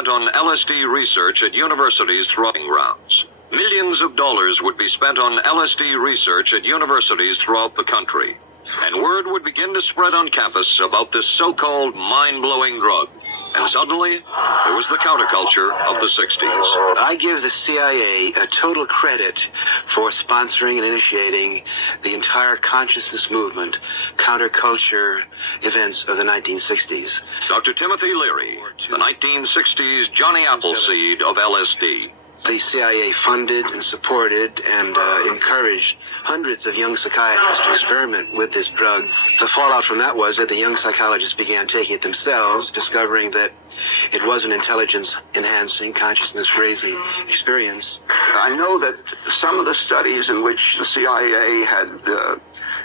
spent on LSD research at universities throughout grounds. Millions of dollars would be spent on LSD research at universities throughout the country. And word would begin to spread on campus about this so-called mind-blowing drug. And suddenly, there was the counterculture of the 60s. I give the CIA a total credit for sponsoring and initiating the entire consciousness movement, counterculture events of the 1960s. Dr. Timothy Leary, the 1960s Johnny Appleseed of LSD. The CIA funded and supported and encouraged hundreds of young psychiatrists to experiment with this drug. The fallout from that was that the young psychologists began taking it themselves, discovering that it was an intelligence-enhancing, consciousness-raising experience. I know that some of the studies in which the CIA had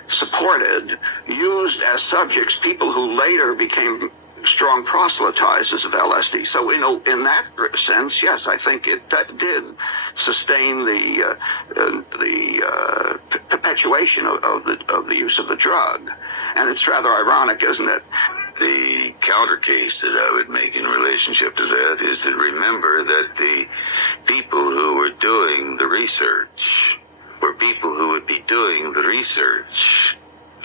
supported used as subjects people who later became strong proselytizers of LSD. So, in that sense, yes, I think that did sustain the perpetuation of the use of the drug. And it's rather ironic, isn't it? The counter case that I would make in relationship to that is to remember that the people who were doing the research were people who would be doing the research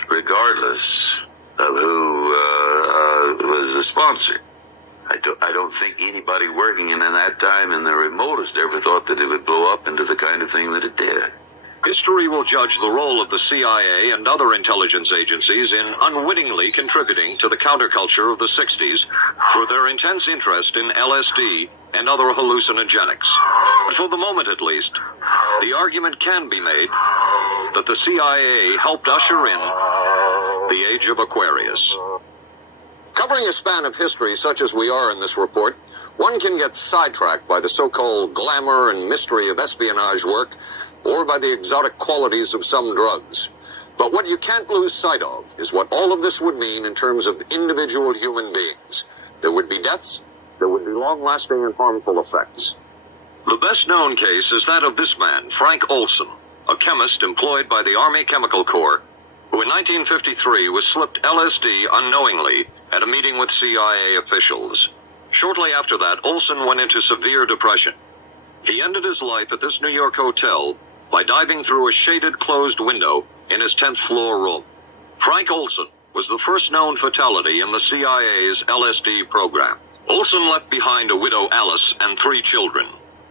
regardless of who was the sponsor. I don't think anybody working in that time in the remotest ever thought that it would blow up into the kind of thing that it did. History will judge the role of the CIA and other intelligence agencies in unwittingly contributing to the counterculture of the 60s through their intense interest in LSD and other hallucinogenics. But for the moment at least, the argument can be made that the CIA helped usher in the age of Aquarius. Covering a span of history such as we are in this report, one can get sidetracked by the so-called glamour and mystery of espionage work, or by the exotic qualities of some drugs. But what you can't lose sight of is what all of this would mean in terms of individual human beings. There would be deaths, there would be long-lasting and harmful effects. The best-known case is that of this man, Frank Olson, a chemist employed by the Army Chemical Corps, who in 1953 was slipped LSD unknowingly at a meeting with CIA officials. Shortly after that, Olson went into severe depression. He ended his life at this New York hotel by diving through a shaded closed window in his 10th floor room. Frank Olson was the first known fatality in the CIA's LSD program. Olson left behind a widow Alice and 3 children,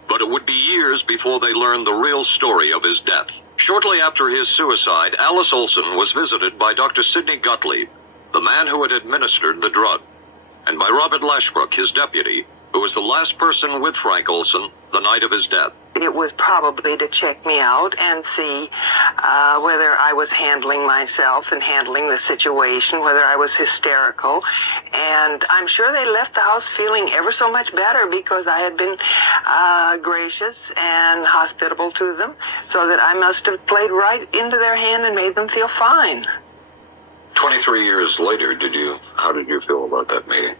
but it would be years before they learned the real story of his death. Shortly after his suicide, Alice Olson was visited by Dr. Sidney Gottlieb, the man who had administered the drug, and by Robert Lashbrook, his deputy, who was the last person with Frank Olson the night of his death. It was probably to check me out and see whether I was handling myself and handling the situation, whether I was hysterical. And I'm sure they left the house feeling ever so much better because I had been gracious and hospitable to them, so that I must have played right into their hand and made them feel fine. 23 years later, how did you feel about that meeting?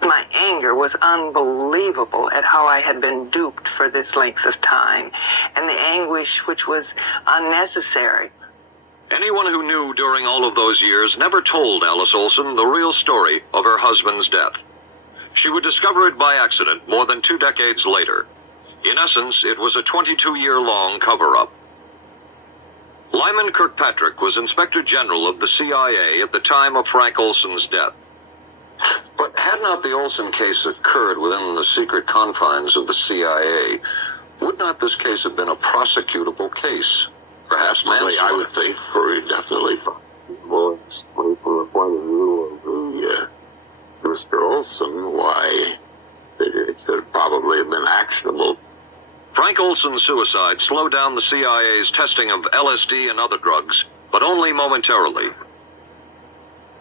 My anger was unbelievable at how I had been duped for this length of time, and the anguish which was unnecessary. Anyone who knew during all of those years never told Alice Olson the real story of her husband's death. She would discover it by accident more than 2 decades later. In essence, it was a 22-year-long cover-up. Lyman Kirkpatrick was Inspector General of the CIA at the time of Frank Olson's death. But had not the Olson case occurred within the secret confines of the CIA, would not this case have been a prosecutable case? Perhaps manslaughter? I would think very definitely prosecutable, especially from the point of view of Mr. Olson. Why, it should probably have been actionable. Frank Olson's suicide slowed down the CIA's testing of LSD and other drugs, but only momentarily.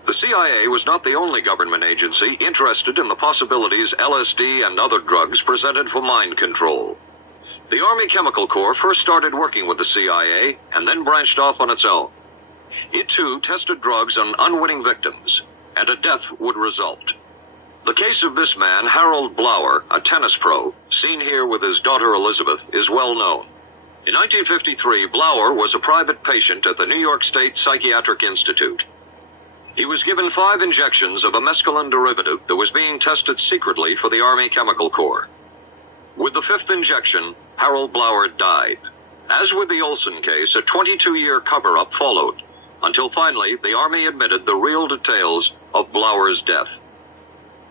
The CIA was not the only government agency interested in the possibilities LSD and other drugs presented for mind control. The Army Chemical Corps first started working with the CIA and then branched off on its own. It too tested drugs on unwitting victims, and a death would result. The case of this man, Harold Blower, a tennis pro, seen here with his daughter Elizabeth, is well known. In 1953, Blower was a private patient at the New York State Psychiatric Institute. He was given 5 injections of a mescaline derivative that was being tested secretly for the Army Chemical Corps. With the 5th injection, Harold Blower died. As with the Olson case, a 22-year cover-up followed, until finally the Army admitted the real details of Blower's death.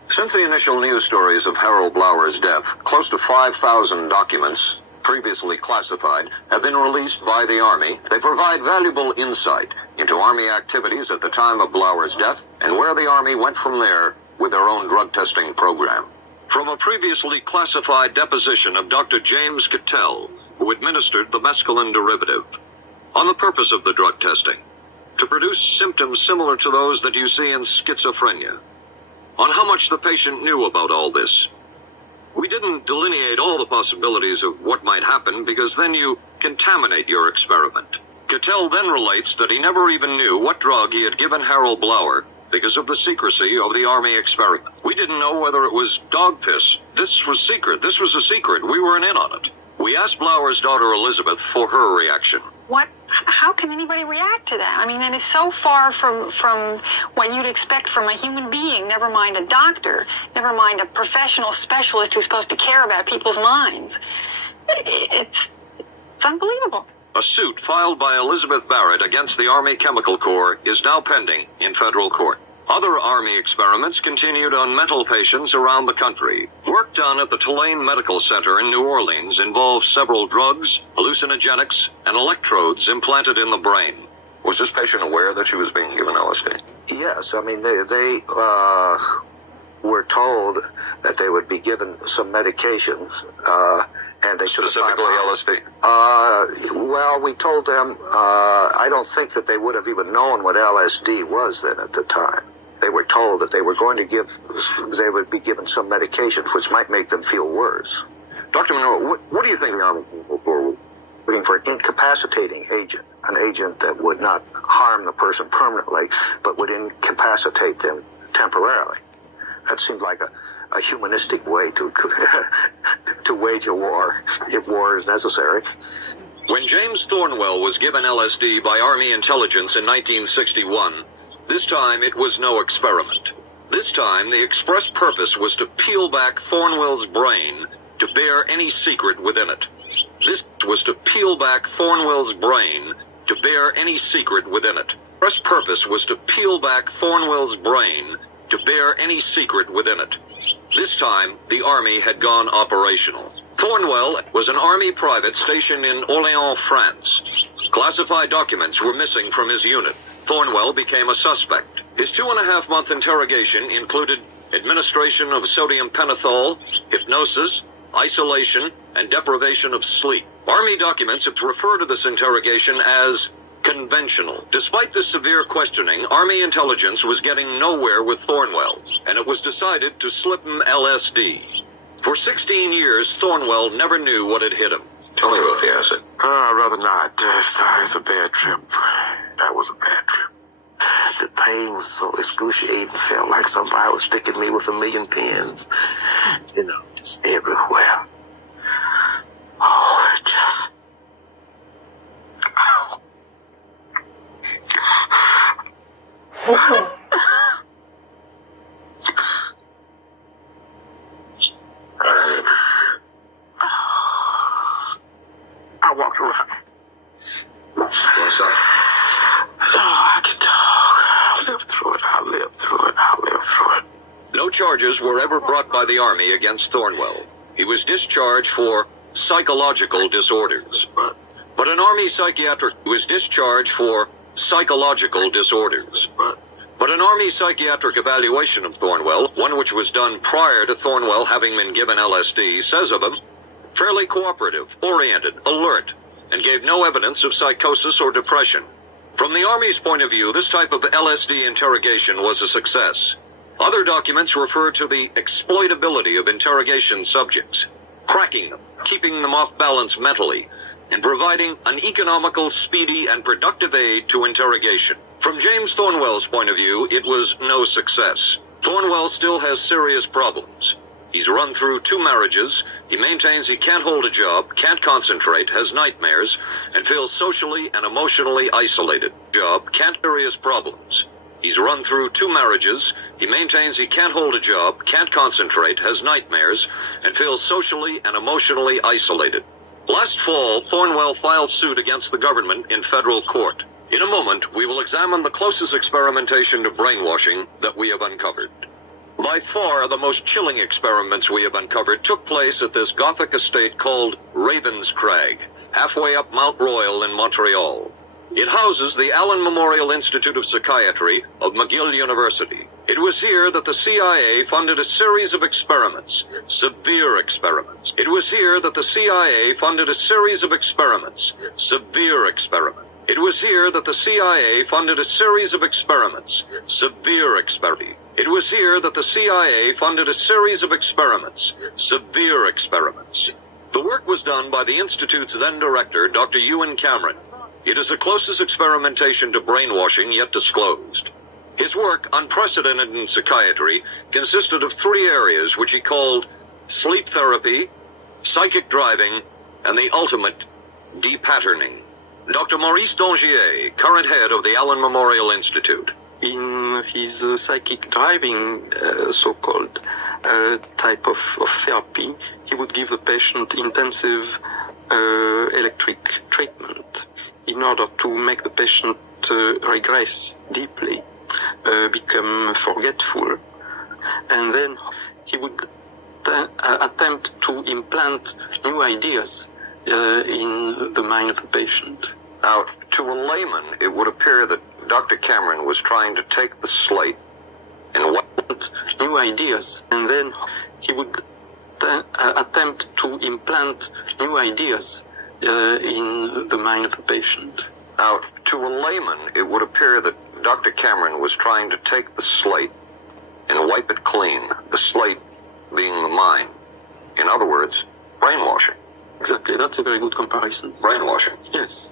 Since the initial news stories of Harold Blower's death, close to 5,000 documents, previously classified, have been released by the Army. They provide valuable insight into Army activities at the time of Blower's death and where the Army went from there with their own drug testing program. From a previously classified deposition of Dr. James Cattell, who administered the mescaline derivative, on the purpose of the drug testing, to produce symptoms similar to those that you see in schizophrenia. On how much the patient knew about all this. We didn't delineate all the possibilities of what might happen because then you contaminate your experiment. Cattell then relates that he never even knew what drug he had given Harold Blower because of the secrecy of the Army experiment. We didn't know whether it was dog piss. This was secret. This was a secret. We weren't in on it. We asked Blower's daughter Elizabeth for her reaction. How can anybody react to that? I mean, that is so far from what you'd expect from a human being, never mind a doctor, never mind a professional specialist who's supposed to care about people's minds. It's unbelievable. A suit filed by Elizabeth Barrett against the Army Chemical Corps is now pending in federal court. Other Army experiments continued on mental patients around the country. Work done at the Tulane Medical Center in New Orleans involved several drugs, hallucinogenics, and electrodes implanted in the brain. Was this patient aware that she was being given LSD? Yes, I mean, they were told that they would be given some medications, and they should have specifically LSD? Well, we told them, I don't think that they would have even known what LSD was then at the time. They were told that they would be given some medications which might make them feel worse. Dr. Monroe, what do you think the Army Chemical Corps was looking for? An incapacitating agent, an agent that would not harm the person permanently, but would incapacitate them temporarily. That seemed like a humanistic way to wage a war, if war is necessary. When James Thornwell was given LSD by Army intelligence in 1961, this time it was no experiment. This time the express purpose was to peel back Thornwell's brain to bear any secret within it. This was to peel back Thornwell's brain to bear any secret within it. Express purpose was to peel back Thornwell's brain to bear any secret within it. This time, the Army had gone operational. Thornwell was an Army private stationed in Orléans, France. Classified documents were missing from his unit. Thornwell became a suspect. His 2.5-month interrogation included administration of sodium pentothal, hypnosis, isolation, and deprivation of sleep. Army documents refer to this interrogation as conventional. Despite this severe questioning, Army intelligence was getting nowhere with Thornwell, and it was decided to slip him LSD. For 16 years, Thornwell never knew what had hit him. Tell me about the acid. I'd rather not. It's a bad trip. That was a bad trip. The pain was so excruciating. It felt like somebody was sticking me with 1,000,000 pins. Just everywhere. Oh, it just... Oh. I walked around. What's up? I can talk. I'll live through it. No charges were ever brought by the Army against Thornwell. He was discharged for psychological disorders. But an Army psychiatric was discharged for psychological disorders. But an Army psychiatric evaluation of Thornwell, one which was done prior to Thornwell having been given LSD, says of him, fairly cooperative, oriented, alert, and gave no evidence of psychosis or depression. From the Army's point of view, this type of LSD interrogation was a success. Other documents refer to the exploitability of interrogation subjects, cracking them, keeping them off balance mentally, and providing an economical, speedy, and productive aid to interrogation. From James Thornwell's point of view, it was no success. Thornwell still has serious problems. He's run through 2 marriages, he maintains he can't hold a job, can't concentrate, has nightmares, and feels socially and emotionally isolated. Job, can't serious problems. He's run through 2 marriages. He maintains he can't hold a job, can't concentrate, has nightmares, and feels socially and emotionally isolated. Last fall, Thornwell filed suit against the government in federal court. In a moment, we will examine the closest experimentation to brainwashing that we have uncovered. By far, the most chilling experiments we have uncovered took place at this Gothic estate called Ravens Crag, halfway up Mount Royal in Montreal. It houses the Allen Memorial Institute of Psychiatry of McGill University. It was here that the CIA funded a series of experiments, severe experiments. It was here that the CIA funded a series of experiments, severe experiments. It was here that the CIA funded a series of experiments, severe experiments. It was here that the CIA funded a series of experiments, severe experiments. The work was done by the Institute's then director, Dr. Ewan Cameron. It is the closest experimentation to brainwashing yet disclosed. His work, unprecedented in psychiatry, consisted of 3 areas which he called sleep therapy, psychic driving, and the ultimate depatterning. Dr. Maurice Dongier, current head of the Allen Memorial Institute. In his psychic driving, so-called type of therapy, he would give the patient intensive electric treatment in order to make the patient regress deeply, become forgetful, and then he would attempt to implant new ideas in the mind of the patient. Now, to a layman, it would appear that Dr. Cameron was trying to take the slate and what new ideas, and then he would attempt to implant new ideas in the mind of the patient. Now, to a layman, it would appear that Dr. Cameron was trying to take the slate and wipe it clean, the slate being the mind. In other words, brainwashing. Exactly, that's a very good comparison. Brainwashing. Yes.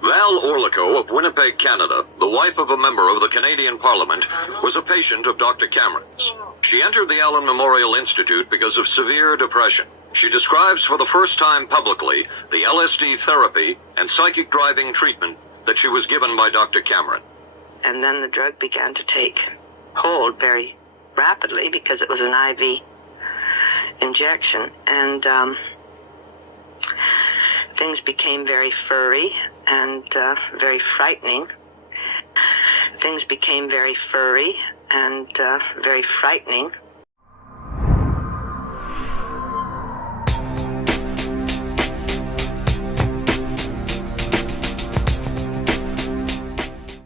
Val Orlico of Winnipeg, Canada, the wife of a member of the Canadian Parliament, was a patient of Dr. Cameron's. She entered the Allen Memorial Institute because of severe depression. She describes for the first time publicly the LSD therapy and psychic driving treatment that she was given by Dr. Cameron. And then the drug began to take hold very rapidly because it was an IV injection. And things became very furry and very frightening. Things became very furry and very frightening.